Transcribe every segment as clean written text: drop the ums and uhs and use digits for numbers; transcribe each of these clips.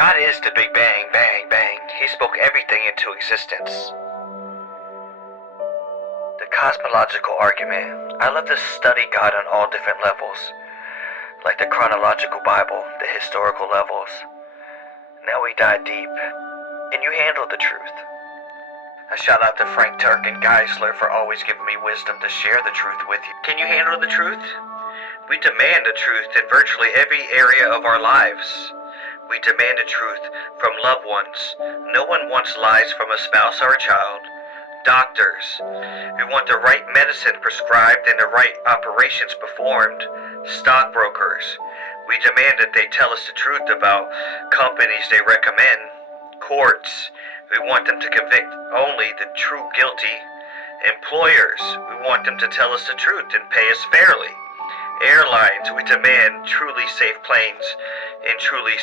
God is the Big Bang, bang, bang. He spoke everything into existence. The cosmological argument. I love to study God on all different levels, like the chronological Bible, the historical levels. Now we dive deep. Can you handle the truth? A shout out to Frank Turk and Geisler for always giving me wisdom to share the truth with you. Can you handle the truth? We demand the truth in virtually every area of our lives. We demand the truth from loved ones. No one wants lies from a spouse or a child. Doctors, we want the right medicine prescribed and the right operations performed. Stockbrokers, we demand that they tell us the truth about companies they recommend. Courts, we want them to convict only the true guilty. Employers, we want them to tell us the truth and pay us fairly. Airlines, we demand truly safe planes and truly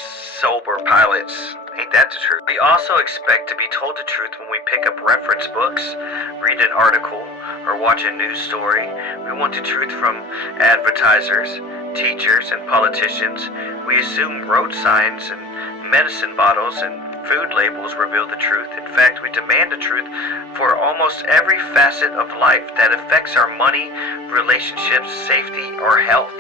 sober pilots. Ain't that the truth? We also expect to be told the truth when we pick up reference books, read an article, or watch a news story. We want the truth from advertisers, teachers, and politicians. We assume road signs and medicine bottles and food labels reveal the truth. In fact, we demand the truth for almost every facet of life that affects our money, relationships, safety, or health.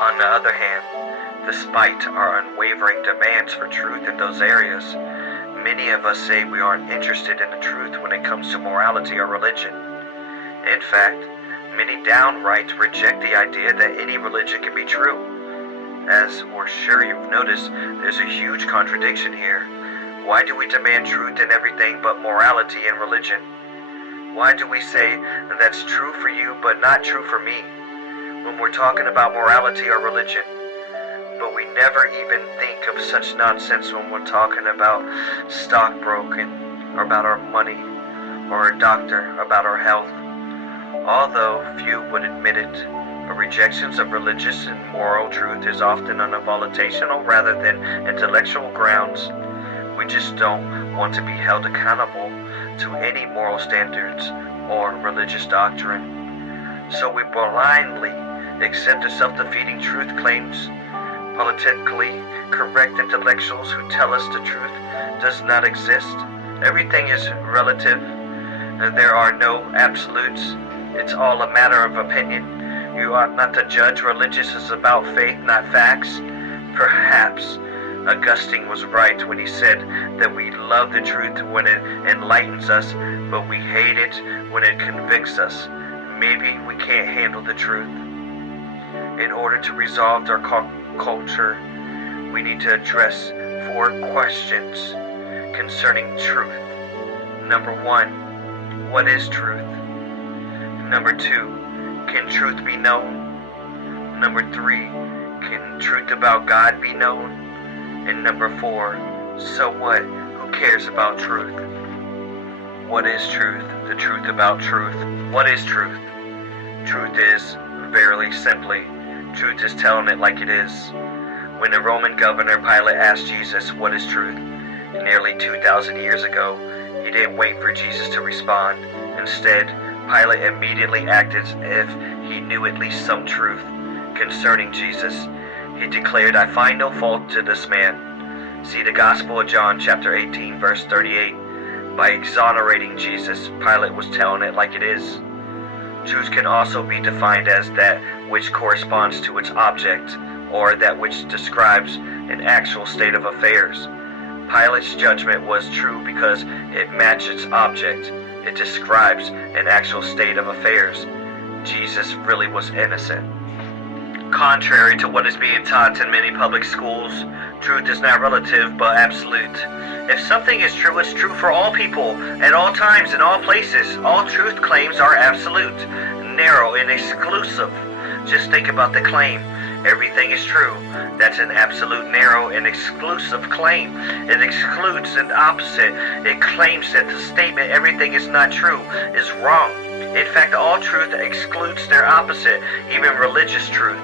On the other hand, despite our unwavering demands for truth in those areas, many of us say we aren't interested in the truth when it comes to morality or religion. In fact, many downright reject the idea that any religion can be true. As we're sure you've noticed, there's a huge contradiction here. Why do we demand truth in everything but morality and religion? Why do we say that's true for you but not true for me when we're talking about morality or religion? But we never even think of such nonsense when we're talking about stockbroking, or about our money, or a doctor, about our health. Although few would admit it, rejections of religious and moral truth is often on a volitional rather than intellectual grounds. We just don't want to be held accountable to any moral standards or religious doctrine. So we blindly accept the self-defeating truth claims. Politically correct intellectuals who tell us the truth does not exist. Everything is relative. There are no absolutes. It's all a matter of opinion. You ought not to judge. Religious is about faith, not facts. Perhaps Augustine was right when he said that we love the truth when it enlightens us, but we hate it when it convicts us. Maybe we can't handle the truth. In order to resolve our culture, we need to address 4 questions concerning truth. Number 1, what is truth? Number 2, can truth be known? Number 3, can truth about God be known? And number 4, so what? Who cares about truth? What is truth? The truth about truth. What is truth? Truth is, very simply, truth is telling it like it is. When the Roman governor Pilate asked Jesus, what is truth? Nearly 2,000 years ago, he didn't wait for Jesus to respond. Instead, Pilate immediately acted as if he knew at least some truth concerning Jesus. He declared, I find no fault to this man. See the Gospel of John chapter 18 verse 38. By exonerating Jesus, Pilate was telling it like it is. Truth can also be defined as that which corresponds to its object, or that which describes an actual state of affairs. Pilate's judgment was true because it matched its object. It describes an actual state of affairs. Jesus really was innocent. Contrary to what is being taught in many public schools, truth is not relative but absolute. If something is true, it's true for all people, at all times, in all places. All truth claims are absolute, narrow, and exclusive. Just think about the claim. Everything is true. That's an absolute, narrow, and exclusive claim. It excludes an opposite. It claims that the statement, everything is not true, is wrong. In fact, all truth excludes their opposite, even religious truth.